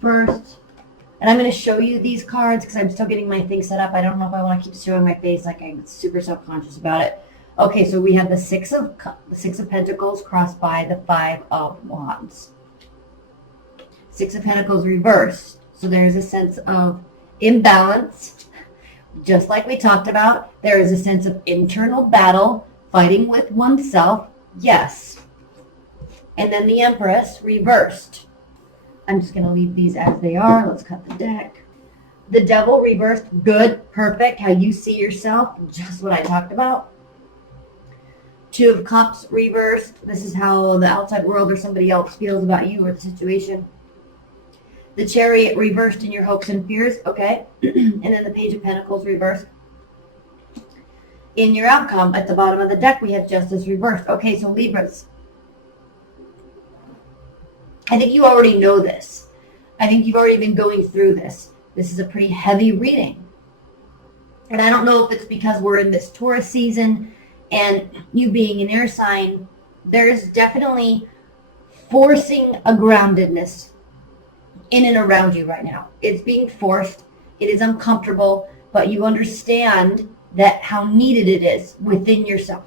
first. And I'm going to show you these cards because I'm still getting my thing set up. I don't know if I want to keep showing my face, like I'm super self-conscious about it. Okay, so we have the Six of Pentacles crossed by the Five of Wands. Six of Pentacles reversed. So there's a sense of imbalance. Just like we talked about, there is a sense of internal battle, fighting with oneself. Yes. And then the Empress reversed. I'm just going to leave these as they are. Let's cut the deck. The Devil reversed. Good. Perfect. How you see yourself. Just what I talked about. Two of Cups reversed. This is how the outside world or somebody else feels about you or the situation. The Chariot reversed in your hopes and fears. Okay. And then the Page of Pentacles reversed. In your outcome, at the bottom of the deck, we have Justice reversed. Okay, so Libras. I think you already know this. I think you've already been going through this. This is a pretty heavy reading. And I don't know if it's because we're in this Taurus season and you being an air sign, there's definitely forcing a groundedness in and around you right now. It's being forced. It is uncomfortable, but you understand that how needed it is within yourself.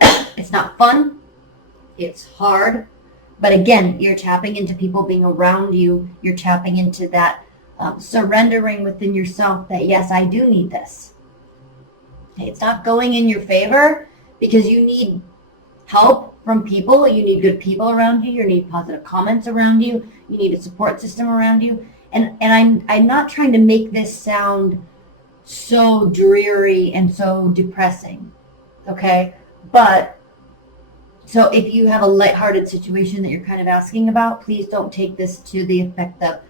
It's not fun. It's hard. But again, you're tapping into people being around you. You're tapping into that surrendering within yourself that, yes, I do need this. Okay, it's not going in your favor because you need help from people. You need good people around you. You need positive comments around you. You need a support system around you. And I'm not trying to make this sound so dreary and so depressing. Okay? But so if you have a lighthearted situation that you're kind of asking about, please don't take this to the effect of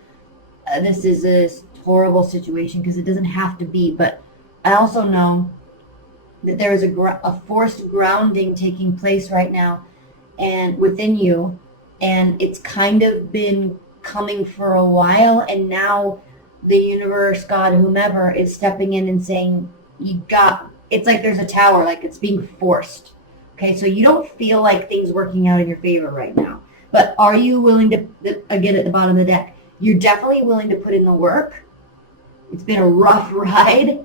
this is a horrible situation, because it doesn't have to be. But I also know that there is a forced grounding taking place right now and within you, and it's kind of been coming for a while, and now the universe, God, whomever, is stepping in and saying, it's like there's a tower, like it's being forced. Okay, so you don't feel like things working out in your favor right now. But are you willing to, again at the bottom of the deck, you're definitely willing to put in the work. It's been a rough ride.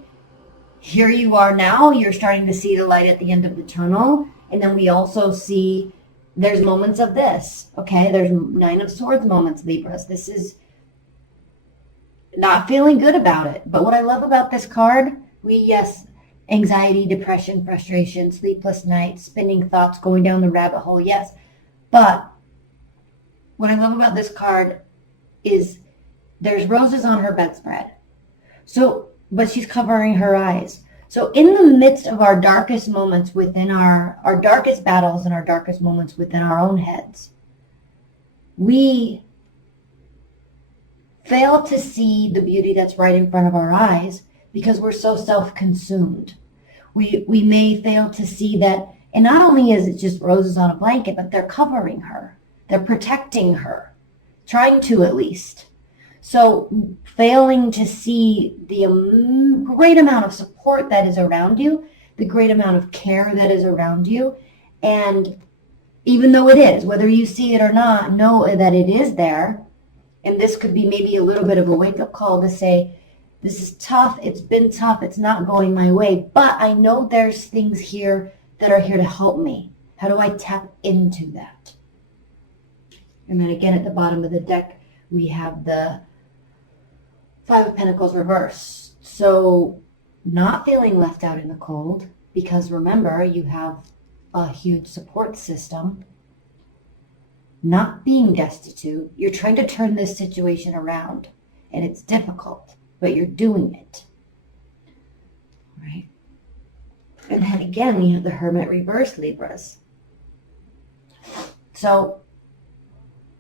Here you are now. You're starting to see the light at the end of the tunnel. And then we also see there's moments of this. Okay, there's Nine of Swords moments, Libras. This is not feeling good about it. But what I love about this card, anxiety, depression, frustration, sleepless nights, spinning thoughts, going down the rabbit hole, yes. But what I love about this card is there's roses on her bedspread. But she's covering her eyes. So in the midst of our darkest moments within our darkest battles and our darkest moments within our own heads, we fail to see the beauty that's right in front of our eyes because we're so self-consumed. We may fail to see that, and not only is it just roses on a blanket, but they're covering her. They're protecting her, trying to at least. So failing to see the great amount of support that is around you, the great amount of care that is around you, and even though it is, whether you see it or not, know that it is there. And this could be maybe a little bit of a wake-up call to say, this is tough, it's been tough, it's not going my way, but I know there's things here that are here to help me. How do I tap into that? And then again at the bottom of the deck, we have the Five of Pentacles reversed. So not feeling left out in the cold, because remember, you have a huge support system. Not being destitute. You're trying to turn this situation around, and it's difficult, but you're doing it. Right? And then again, we have the Hermit reversed, Libras. So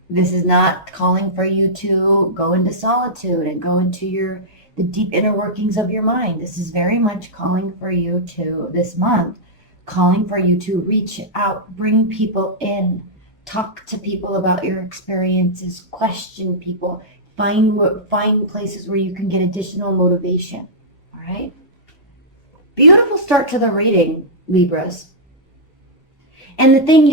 this is not calling for you to go into solitude and go into the deep inner workings of your mind. This is very much calling for you to, this month, calling for you to reach out, bring people in, talk to people about your experiences, question people, find places where you can get additional motivation. All right? Beautiful start to the reading, Libras. And the thing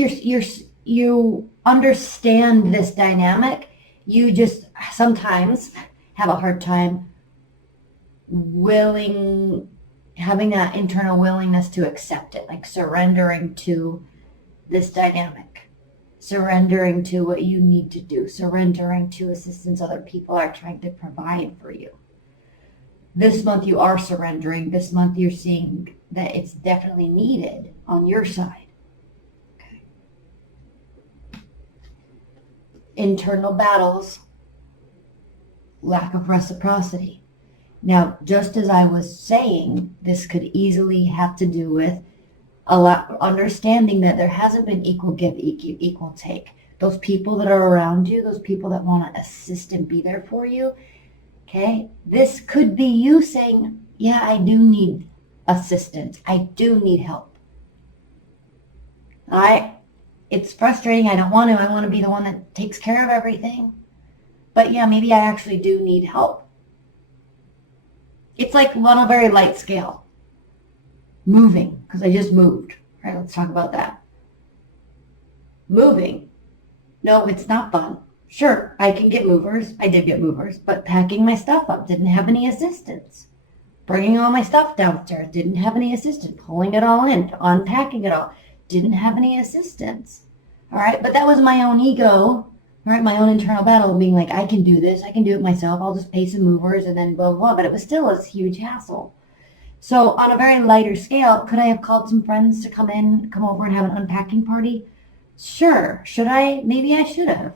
you understand this dynamic You just sometimes have a hard time having that internal willingness to accept it, like surrendering to this dynamic, surrendering to what you need to do, surrendering to assistance other people are trying to provide for you. This month you are surrendering. This month you're seeing that it's definitely needed on your side. Okay. Internal battles, lack of reciprocity. Now, just as I was saying, this could easily have to do with understanding that there hasn't been equal give, equal take. Those people that are around you, those people that want to assist and be there for you, okay, this could be you saying, yeah, I do need assistance. I do need help. It's frustrating. I don't want to. I want to be the one that takes care of everything. But yeah, maybe I actually do need help. It's like on a very light scale. Moving, because I just moved. All right, let's talk about that. Moving. No, it's not fun. Sure, I can get movers. I did get movers, but packing my stuff up didn't have any assistance. Bringing all my stuff downstairs didn't have any assistance. Pulling it all in, unpacking it all didn't have any assistance. All right, but that was my own ego. All right, my own internal battle of being like, I can do this. I can do it myself. I'll just pay some movers and then blah, blah, blah. But it was still a huge hassle. So on a very lighter scale, could I have called some friends to come over and have an unpacking party? Sure. Should I? Maybe I should have.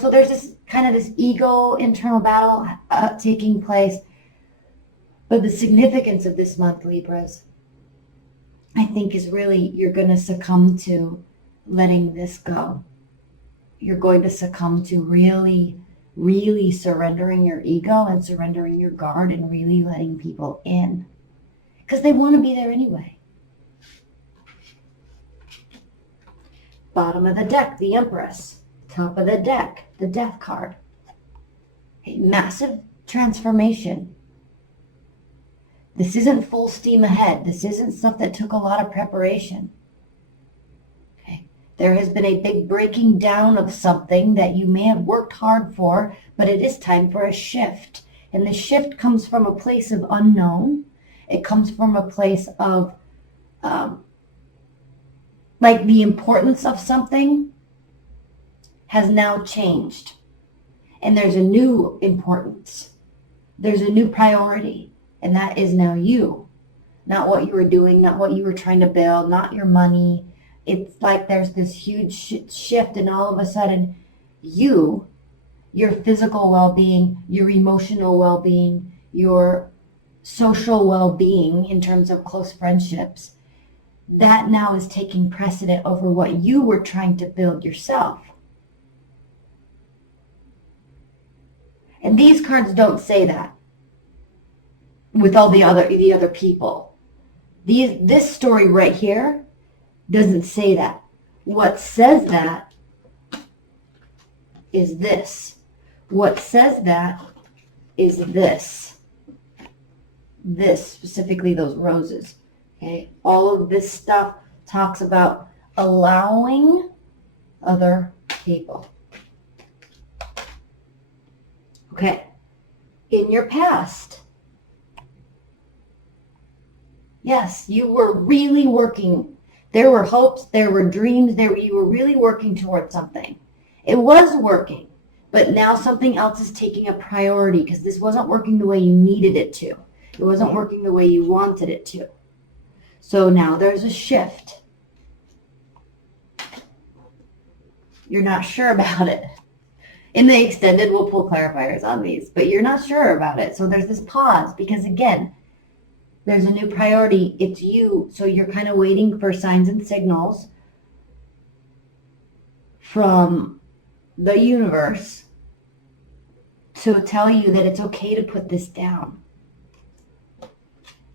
So there's this ego internal battle taking place. But the significance of this month, Libras, I think is really you're going to succumb to letting this go. You're going to succumb to really, really surrendering your ego and surrendering your guard and really letting people in. Because they want to be there anyway. Bottom of the deck, the Empress. Top of the deck, the Death card. A massive transformation. This isn't full steam ahead. This isn't stuff that took a lot of preparation. Okay. There has been a big breaking down of something that you may have worked hard for, but it is time for a shift. And the shift comes from a place of unknown. It comes from a place of like the importance of something has now changed. And there's a new importance. There's a new priority. And that is now you. Not what you were doing, not what you were trying to build, not your money. It's like there's this huge shift and all of a sudden your physical well-being, your emotional well-being, your social well-being in terms of close friendships, that now is taking precedent over what you were trying to build yourself. And these cards don't say that with all the other people. This story right here doesn't say that. What says that is this. What says that is this. This, specifically those roses. Okay? All of this stuff talks about allowing other people. Okay. In your past, yes, you were really working. There were hopes, there were dreams, you were really working towards something. It was working, but now something else is taking a priority because this wasn't working the way you needed it to. It wasn't working the way you wanted it to. So now there's a shift. You're not sure about it. In the extended, we'll pull clarifiers on these, but you're not sure about it. So there's this pause because, again, there's a new priority. It's you. So you're kind of waiting for signs and signals from the universe to tell you that it's okay to put this down.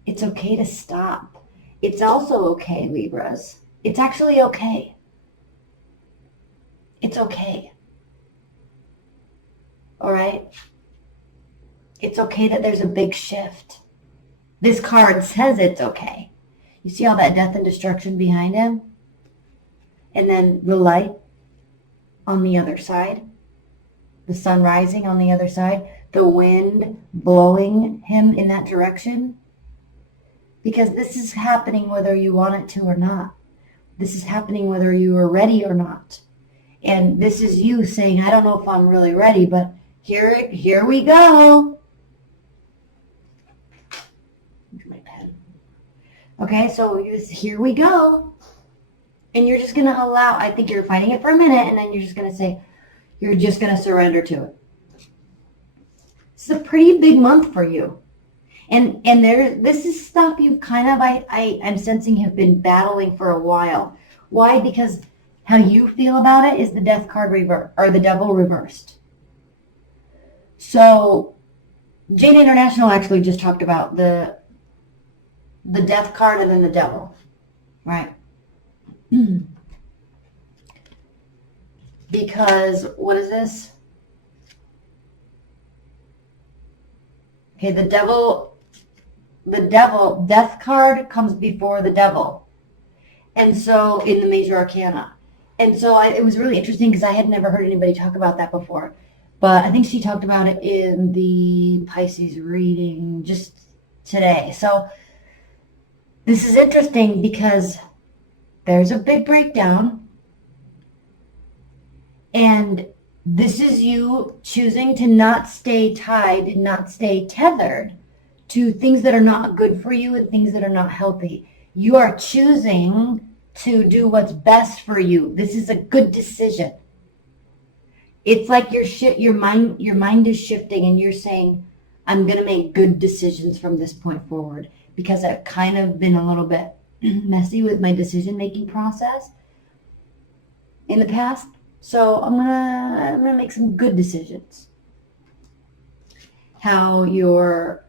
It's okay to stop. It's also okay, Libras. It's actually okay. It's okay. All right? It's okay that there's a big shift. This card says it's okay. You see all that death and destruction behind him? And then the light on the other side? the sun rising on the other side, the wind blowing him in that direction. Because this is happening whether you want it to or not. This is happening whether you are ready or not. And this is you saying, I don't know if I'm really ready, but here we go. My pen. Okay, so here we go. And you're just going to allow, I think you're fighting it for a minute, and then you're just going to say, you're just going to surrender to it. It's a pretty big month for you. And this is stuff you've kind of, I'm sensing have been battling for a while. Why? Because how you feel about it is the death card reversed, or the devil reversed. So Jane International actually just talked about the death card and then the devil, right? Because what is this? Okay, the devil, death card comes before the devil. And so in the major arcana. And so it was really interesting because I had never heard anybody talk about that before. But I think she talked about it in the Pisces reading just today. So this is interesting because there's a big breakdown. And this is you choosing to not stay tied, not stay tethered to things that are not good for you and things that are not healthy. You are choosing to do what's best for you. This is a good decision. It's like your mind is shifting and you're saying, I'm going to make good decisions from this point forward because I've kind of been a little bit messy with my decision-making process in the past. So I'm gonna make some good decisions. How your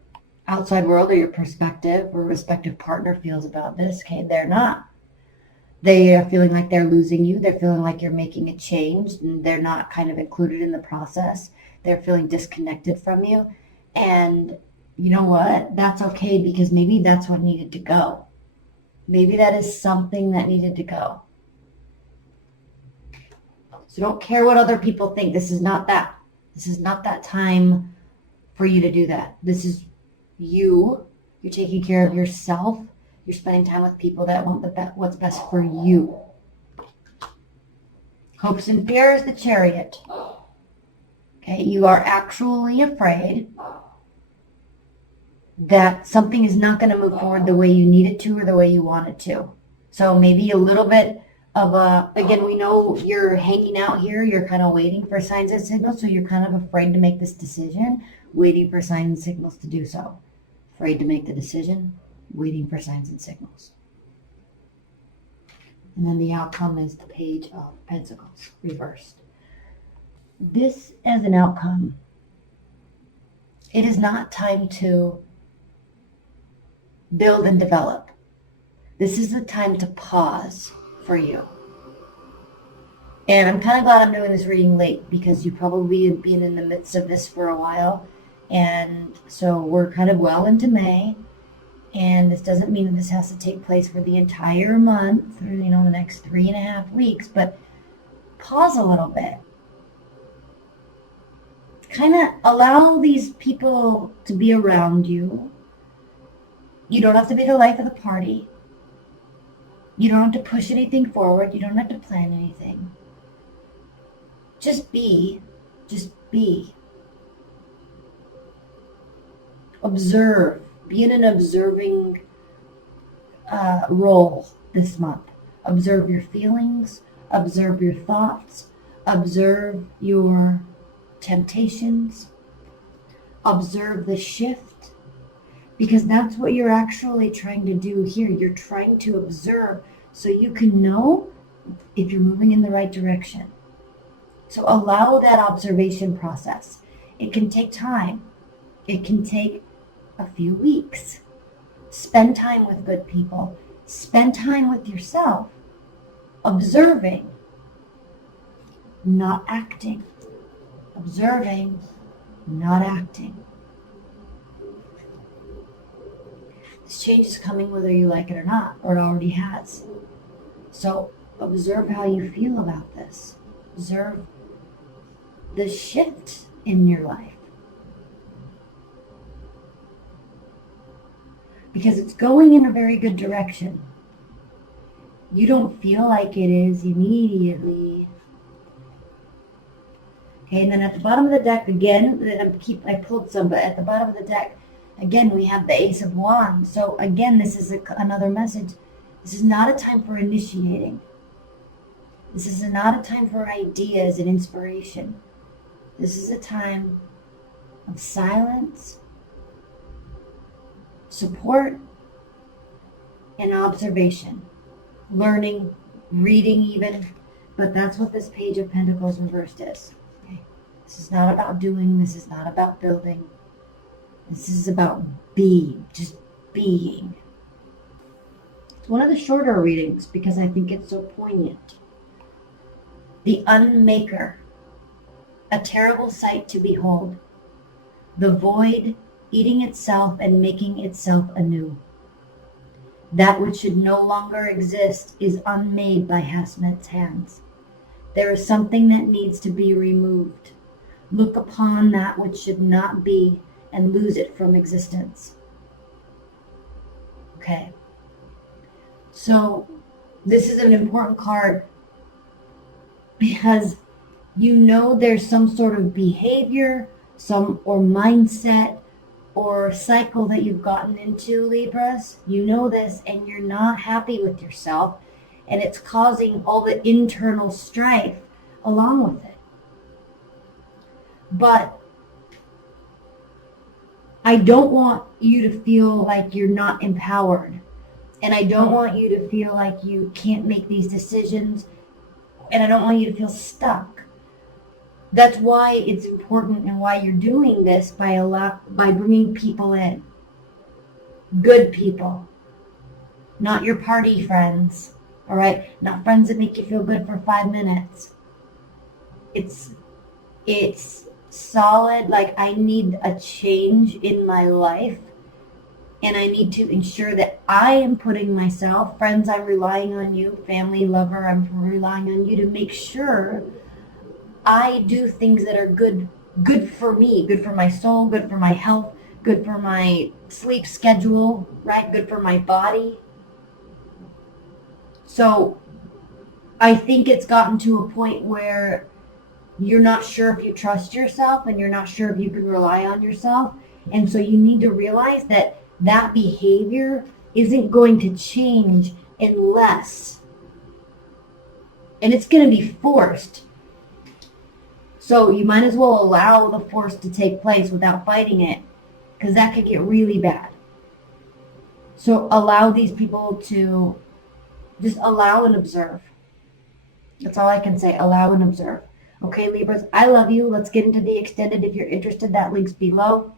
outside world or your perspective or respective partner feels about this, okay, they're not. They are feeling like they're losing you. They're feeling like you're making a change and they're not kind of included in the process. They're feeling disconnected from you. And you know what? That's okay because maybe that's what needed to go. Maybe that is something that needed to go. So don't care what other people think. This is not that. This is not that time for you to do that. This is you. You're taking care of yourself. You're spending time with people that want what's best for you. Hopes and fears, the Chariot. Okay, you are actually afraid that something is not going to move forward the way you need it to or the way you want it to. So maybe a little bit of again, we know you're hanging out here, you're kind of waiting for signs and signals, so you're kind of afraid to make this decision, waiting for signs and signals to do so. Afraid to make the decision, waiting for signs and signals. And then the outcome is the Page of Pentacles, reversed. This as an outcome, it is not time to build and develop. This is the time to pause for you. And I'm kind of glad I'm doing this reading late because you've probably been in the midst of this for a while. And so we're kind of well into May. And this doesn't mean that this has to take place for the entire month, or, the next 3.5 weeks, but pause a little bit. Kind of allow these people to be around you. You don't have to be the life of the party. You don't have to push anything forward. You don't have to plan anything. Just be. Just be. Observe. Be in an observing role this month. Observe your feelings. Observe your thoughts. Observe your temptations. Observe the shift. Because that's what you're actually trying to do here. You're trying to observe so you can know if you're moving in the right direction. So allow that observation process. It can take time. It can take a few weeks. Spend time with good people. Spend time with yourself. Observing, not acting. Observing, not acting. This change is coming whether you like it or not, or it already has. So observe how you feel about this. Observe the shift in your life. Because it's going in a very good direction. You don't feel like it is immediately. Okay, and then at the bottom of the deck, again, I pulled some, but at the bottom of the deck, again, we have the Ace of Wands. So again, this is another message. This is not a time for initiating. This is not a time for ideas and inspiration. This is a time of silence, support, and observation. Learning, reading even, but that's what this Page of Pentacles reversed is. Okay? This is not about doing, this is not about building. This is about being, just being. It's one of the shorter readings because I think it's so poignant. The Unmaker, a terrible sight to behold. The void eating itself and making itself anew. That which should no longer exist is unmade by Hasmet's hands. There is something that needs to be removed. Look upon that which should not be and lose it from existence. Okay. So this is an important card because you know there's some sort of behavior, or mindset, or cycle that you've gotten into, Libras. You know this, and you're not happy with yourself, and it's causing all the internal strife along with it. But I don't want you to feel like you're not empowered, and I don't want you to feel like you can't make these decisions, and I don't want you to feel stuck. That's why it's important and why you're doing this by bringing people in. Good people. Not your party friends. All right? Not friends that make you feel good for 5 minutes. It's solid. Like, I need a change in my life. And I need to ensure that I am putting myself, friends, I'm relying on you, family, lover, I'm relying on you to make sure I do things that are good for me, good for my soul, good for my health, good for my sleep schedule, right? Good for my body. So I think it's gotten to a point where you're not sure if you trust yourself and you're not sure if you can rely on yourself. And so you need to realize that that behavior isn't going to change unless, and it's going to be forced. So you might as well allow the force to take place without fighting it, because that could get really bad. So allow these people to just allow and observe. That's all I can say. Allow and observe. Okay, Libras, I love you. Let's get into the extended. If you're interested, that link's below.